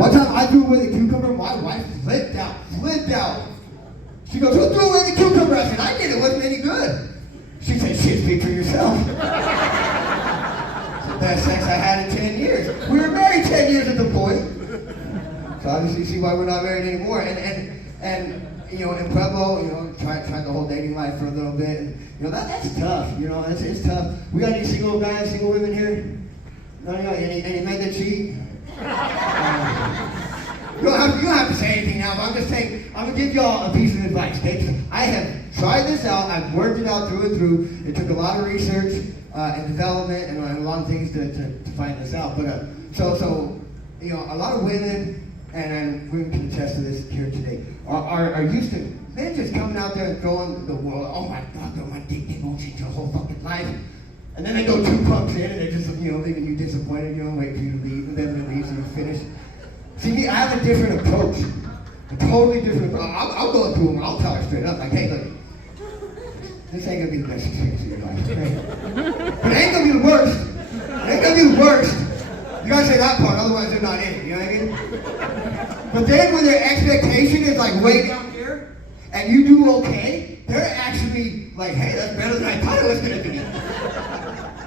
One time I threw away the cucumber, my wife flipped out. She goes, who threw away the cucumber? I said, I did, it wasn't any good. She said, shit, speak for yourself. It's the best sex I had in 10 years. We were married 10 years at the point. So obviously you see why we're not married anymore. And you know, in Pueblo, you know, tried the whole dating life for a little bit. And, you know, that's tough. You know, it's tough. We got any single guys, single women here? No, any men that cheat? You don't have to say anything now, but I'm just saying, I'm going to give y'all a piece of advice, okay? I have tried this out, I've worked it out through and through. It took a lot of research and development and a lot of things to find this out. But so you know, a lot of women, and women can attest to this here today, are used to men just coming out there and throwing the world, oh my God, throw my dick, they won't change your whole fucking life. And then they go 2 pumps in and they're just, you know, leaving you disappointed, you know, wait for you to leave, and then they leave and you finish. See, me, I have a different approach. A totally different approach. I'll go through them, I'll tell her straight up, like, hey, look, this ain't gonna be the best experience of your life, okay? But it ain't gonna be the worst. It ain't gonna be the worst. You gotta say that part, otherwise they're not in it, you know what I mean? But then when their expectation is like way down here, and you do okay, they're actually like, hey, that's better than I thought it was gonna be.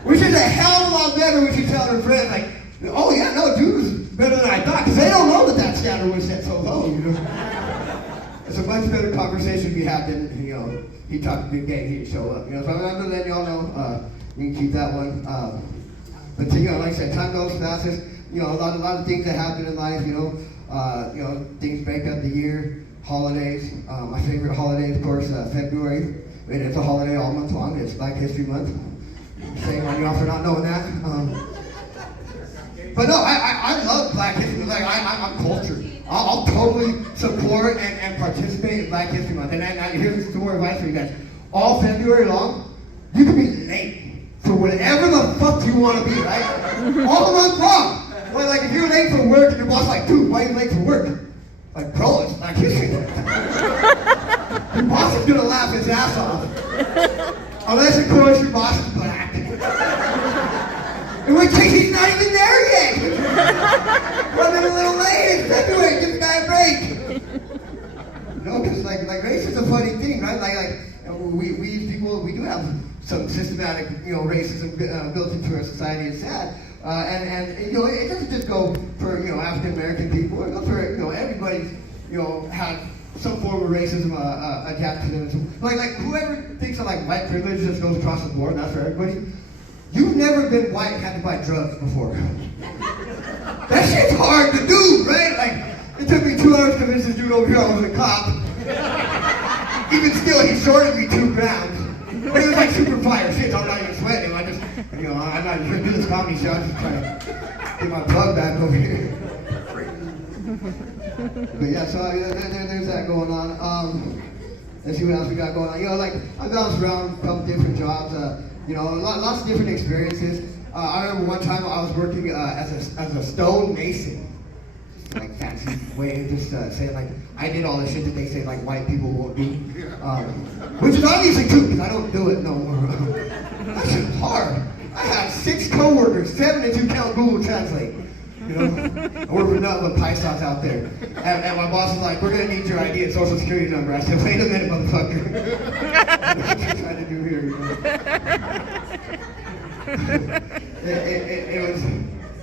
Which is a hell of a lot better when you tell her friend, like, oh yeah, no, dude was better than I thought, because they don't know that scatter was set so low, you know? It's a much better conversation we had than, you know, he talked big game, he didn't show up. You know, so I'm gonna let y'all know, you can keep that one. But you know, like I said, time goes fast. There's, you know, a lot of things that happen in life, you know, things break up the year, holidays. My favorite holiday, of course, February. I mean, it's a holiday all month long. It's Black History Month. Shame on y'all for not knowing that. But no, I love Black History Month. Like, I'm cultured. I'll totally support and participate in Black History Month. And here's some more advice for you guys. All February long, you can be late for whatever the fuck you want to be, right? All month long. Like if you're late for work and your boss like, dude, why are you late for work? Like, bro, it's Black History Month. Your boss is gonna laugh his ass off. Unless, of course, your boss is black. In which case, he's not even there yet. Running a little late. It's February. Give the guy a break. You know, because like race is a funny thing, right? Like we people, we do have some systematic, you know, racism built into our society. It's sad. And you know, it doesn't just go for, you know, African American people. It goes for, you know, everybody's, you know, had some form of racism attached to them. Like whoever thinks that like white privilege just goes across the board, not for everybody. You've never been white and had to buy drugs before. That shit's hard to do, right? Like, it took me 2 hours to convince this dude over here I was a cop. Even still, he shorted me 2 grams. But he was like super fire shit, so I'm not even sweating. I just, you know, I'm not even doing this comedy show. I'm just trying to get my plug back over here. But yeah, so there's that going on. Let's see what else we got going on. You know, like, I bounced around a couple different jobs. You know, lots of different experiences. I remember one time I was working as a stone mason. Like fancy way of just saying like, I did all the shit that they say like white people won't do. Which is obviously true, because I don't do it no more. That shit's hard. I had 6 coworkers, 7 if you count Google Translate. You know, we're nothing but Pythons out there. And my boss was like, we're gonna need your ID and social security number. I said, wait a minute, motherfucker. What are you trying to do here, you know?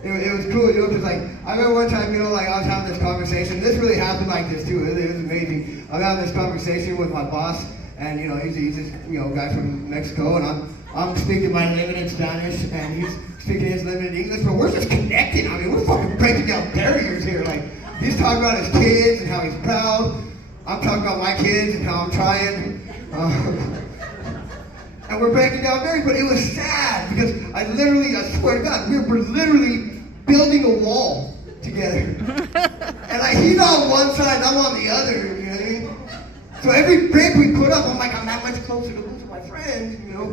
It was cool, you know, because like, I remember one time, you know, like I was having this conversation. This really happened like this too. It was amazing. I'm having this conversation with my boss, and you know, he's this, you know, guy from Mexico, and I'm speaking my limited Spanish, and he's speaking his limited English, but we're just connecting. I mean, we're fucking breaking down barriers here. Like, he's talking about his kids and how he's proud. I'm talking about my kids and how I'm trying. And we're breaking down barriers, but it was sad because I swear to God, we were literally building a wall together. And like, he's on one side, I'm on the other, you know what I mean? So every brick we put up, I'm like, I'm that much closer to losing my friend, you know?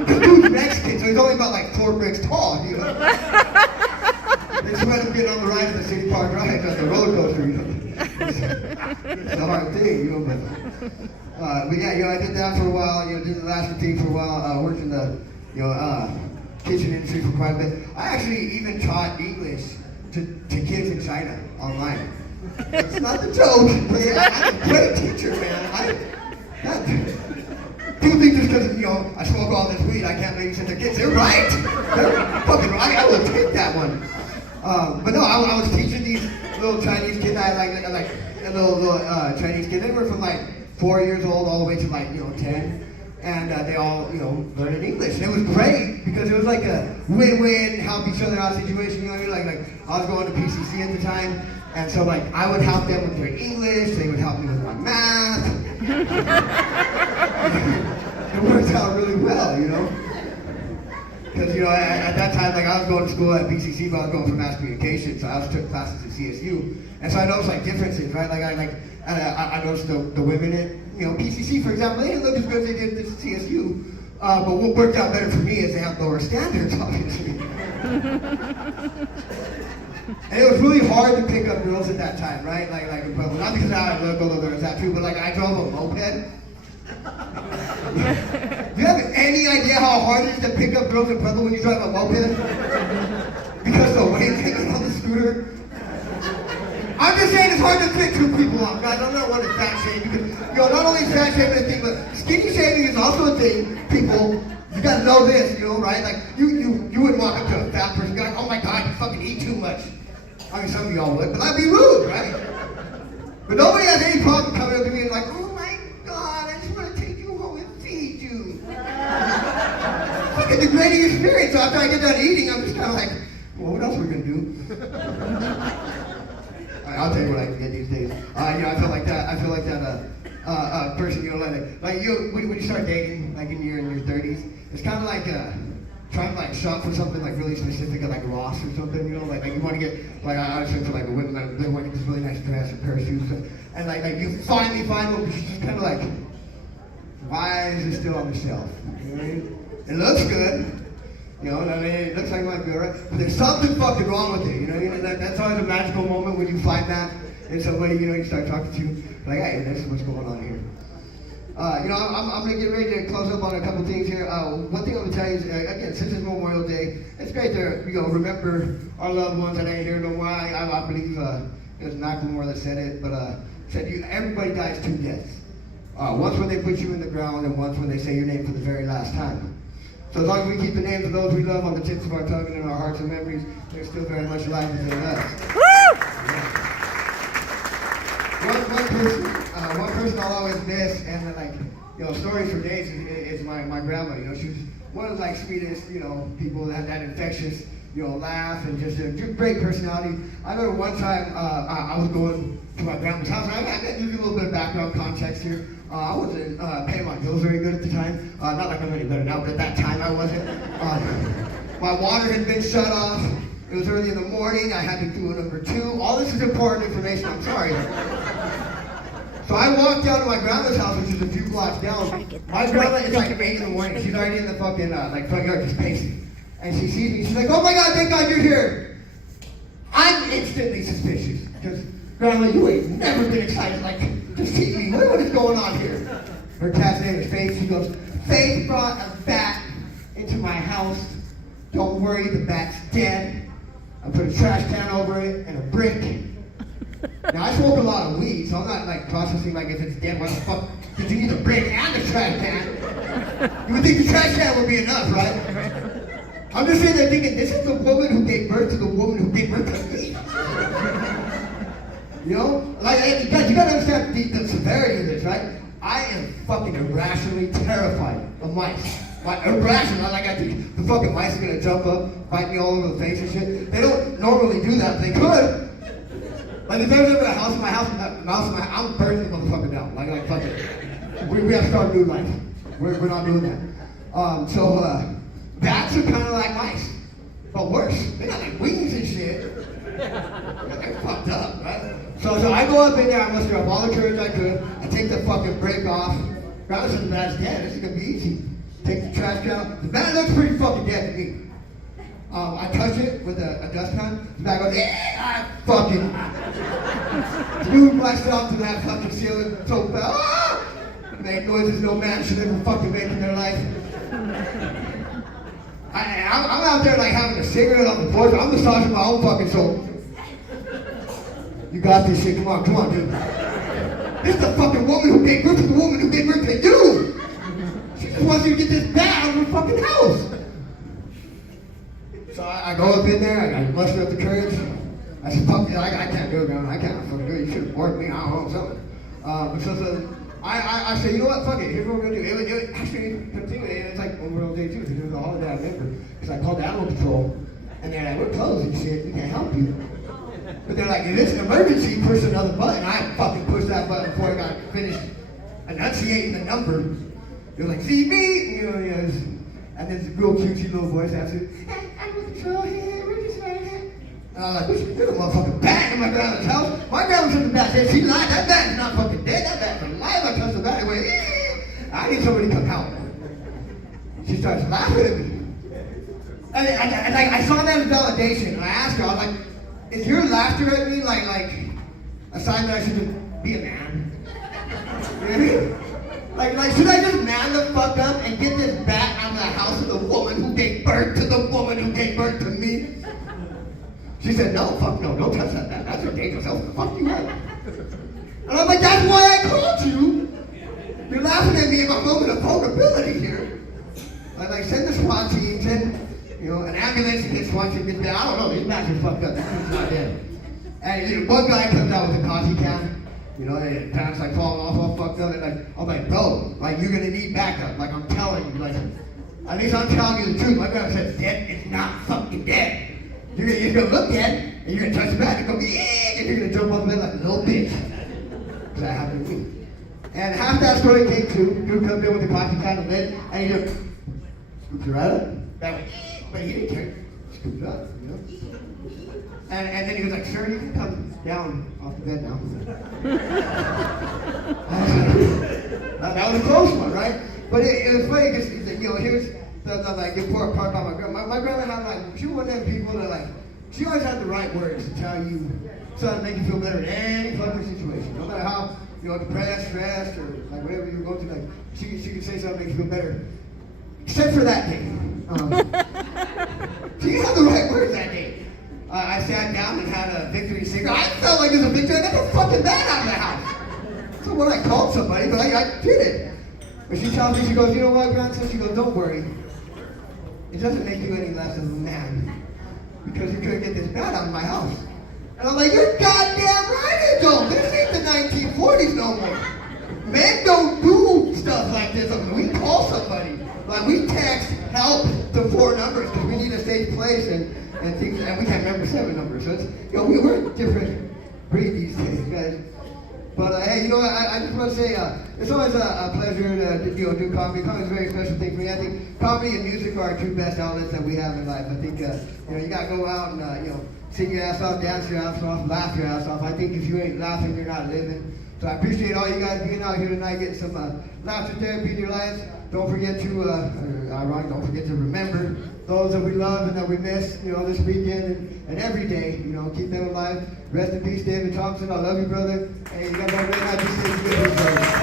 Because dude's Mexican, so he's only about like 4 bricks tall, you know? They just let him get on the ride of the city park ride, on the roller coaster, you know? It's a hard thing, you know, but yeah, you know, I did that for a while, you know, did the last routine for a while, worked in the, you know, kitchen industry for quite a bit. I actually even taught English to kids in China online. It's not a joke. I'm a great teacher, man. People think just because, I smoke all this weed, I can't babysit their kids. They're right. They're fucking right. I will take that one. But no, I was teaching these little Chinese kids. I had like a little Chinese kid. They were from like 4 years old all the way to like 10. And they all, learned English. And it was great because it was like a win-win, help each other out situation. You know what I mean? Like I was going to PCC at the time. And so like I would help them with their English. They would help me with my math. It worked out really well, Because, at that time, like, I was going to school at PCC, but I was going for mass communication, so I took classes at CSU. And so I noticed, like, differences, right? Like, I noticed the women at, PCC, for example, they didn't look as good as they did at CSU. But what worked out better for me is they have lower standards, obviously. And it was really hard to pick up girls at that time, right? Like in Pueblo. Not because I look, although there was that too, but, like, I drove a moped. Do you have any idea how hard it is to pick up girls in Pueblo when you drive a moped? Because the weight limit on the scooter? I'm just saying it's hard to fit two people on, guys. I'm not one to fat shame because, not only is fat shaming a thing, but skinny shaming is also a thing, people. You gotta know this, right? Like, you wouldn't walk up to a fat person and be like, oh my God, you fucking eat too much. I mean, some of y'all would, but that'd be rude, right? But nobody has any problem coming up to me and like, oh my God, I just want to take you home and feed you. It's like a degrading experience. So after I get done eating, I'm just kind of like, well, what else are we gonna do? I'll tell you what I can get these days. I feel like that person, when you start dating, like in your 30s, it's kind of like trying to like shop for something like really specific at like Ross or something, like you want to get, like I was for like a women, like they want to get this really nice dress or pair of shoes, and like you finally find one, but she's just kind of like, why is it still on the shelf? You know what I mean? It looks good. It looks like it might be alright, but there's something fucking wrong with it, that's always a magical moment when you find that in somebody, you start talking to, like, hey, this is what's going on here. I'm going to get ready to close up on a couple things here. One thing I'm going to tell you is, again, since it's Memorial Day, it's great to, remember our loved ones that ain't here no more. I believe it was Macklemore that said it, but said everybody dies two deaths. Once when they put you in the ground, and once when they say your name for the very last time. So as long as we keep the names of those we love on the tips of our tongue and in our hearts and memories, they're still very much alive within us. Woo! One person I'll always miss, and then stories for days is my grandma. She was one of the sweetest, people that had that infectious, laugh and just a great personality. I remember one time I was going to my grandma's house, and I give you a little bit of background context here. I wasn't paying my bills very good at the time. Not like I'm any better now, but at that time I wasn't. My water had been shut off. It was early in the morning. I had to do a number 2. All this is important information. I'm sorry. So I walked down to my grandma's house, which is a few blocks down. My grandma is like 8 in the morning. She's already in the fucking front yard just pacing. And she sees me. She's like, oh my God, thank God you're here. I'm instantly suspicious. Because, Grandma, you ain't never been excited like to see me. What is going on here? Her cat's name is Faith. She goes, Faith brought a bat into my house. Don't worry, the bat's dead. I put a trash can over it and a brick. Now, I smoke a lot of weed, so I'm not processing if it's dead, what the fuck did you need a brick and a trash can? You would think the trash can would be enough, right? I'm just sitting there thinking, this is the woman who gave birth to the woman who gave birth to me. Guys, you gotta understand the severity of this, right? I am fucking irrationally terrified of mice. Irrational, I think the fucking mice are gonna jump up, bite me all over the face and shit. They don't normally do that, they could. If there's ever a mouse in my house, I'm burning the motherfucker down. Fuck it. We have to start a new life. We're not doing that. Bats are kind of like mice, but worse. They got wings and shit. They're fucked up, right? So I go up in there, I muster up all the courage I could. I take the fucking brake off. Grandma said the bat's dead. This is gonna be easy. Take the trash can. The bat looks pretty fucking dead to me. I touch it with a dustpan. The bat goes, I fucking. The dude blasted off to that fucking ceiling so fast. Ah! Made noises no man should ever fucking make in their life. I'm out there having a cigarette on the porch. I'm massaging my own fucking soul. You got this shit. Come on, dude. This is the fucking woman who gave birth to the woman who gave birth to you. She just wants you to get this bat out of her fucking house. So I go up in there, I muster up the courage. I said, fuck it, I can't do it, man. I can't fucking do it. You should have warned me, I don't know, something. So I said, you know what, fuck it, here's what we're gonna do. It would actually continue, it's like Memorial Day too, because it was a holiday I remember. Because I called the animal control, and they're like, we're closed and shit, we can't help you. But they're like, if it's an emergency, push another button. I fucking pushed that button before I got finished enunciating the number. They're like, see me? You know, yes. And then this real cutesy little voice answered, hey, animal control here, we're just right here. And I was like, there's a motherfucking bat in my grandma's house. My grandma took the bat. Said, she lied. That bat is not fucking dead. That bat's alive. I touched the bat. It went, I need somebody to come help. She starts laughing at me. And I saw that as validation. And I asked her, I was like, is your laughter at me like a sign that I should be a man? You know what I mean? Like, should I just man the fuck up and get this bat out of the house of the woman who gave birth to the woman who gave birth to me? She said, no, fuck no, don't touch that bat. That's your dangerous. Fuck you up. And I'm like, that's why I called you. You're laughing at me in my moment of vulnerability here. I'm like, send the SWAT team, send, an ambulance to get SWAT team, get there. I don't know, these bats are fucked up. This dude's not dead. And one guy comes out with a coffee can. And pants like falling off, all fucked up. And I'm like, bro, like you're gonna need backup. Like I'm telling you, like at least I'm telling you the truth. My grandma said, dead is not fucking dead. You're gonna look at it, and you're gonna touch the bat, and go, and you're gonna jump off the bed like a little bitch. Because that happened to me. And half that story came true. Dude comes in with the coffee can and lid, and he just scoops it right up. That way, but he didn't care. Scooped it up, And then he was like, sir, you can come down off the bed now. That was a close one, right? But it was funny because here's the important part about my grandma. My grandma had she was one of them people that she always had the right words to tell you something to make you feel better in any fucking situation. No matter how, depressed, stressed, or whatever you were going through, she could say something to make you feel better. Except for that day. She had the right words that day. I sat down and had a victory singer. I felt like it was a victory. I got the fucking bat out of the house. So when I called somebody, but I did it. But she tells me, she goes, you know what, grandson? She goes, don't worry. It doesn't make you any less of a man. Because you couldn't get this bat out of my house. And I'm like, you're goddamn right it don't. This ain't the 1940s no more. Men don't do stuff like this. We call somebody. We text help to 4 numbers because we need a safe place and things, and we can't remember 7 numbers. So it's, we're a different breed these days, guys. But hey, I just want to say it's always a pleasure to do comedy. Comedy is a very special thing for me. I think comedy and music are our 2 best outlets that we have in life. I think you gotta go out and sing your ass off, dance your ass off, laugh your ass off. I think if you ain't laughing, you're not living. So I appreciate all you guys being out here tonight, getting some laughter therapy in your lives. Don't forget to don't forget to remember those that we love and that we miss, this weekend and every day. Keep them alive. Rest in peace, David Thompson. I love you, brother. Hey, you guys have a great night. Be safe.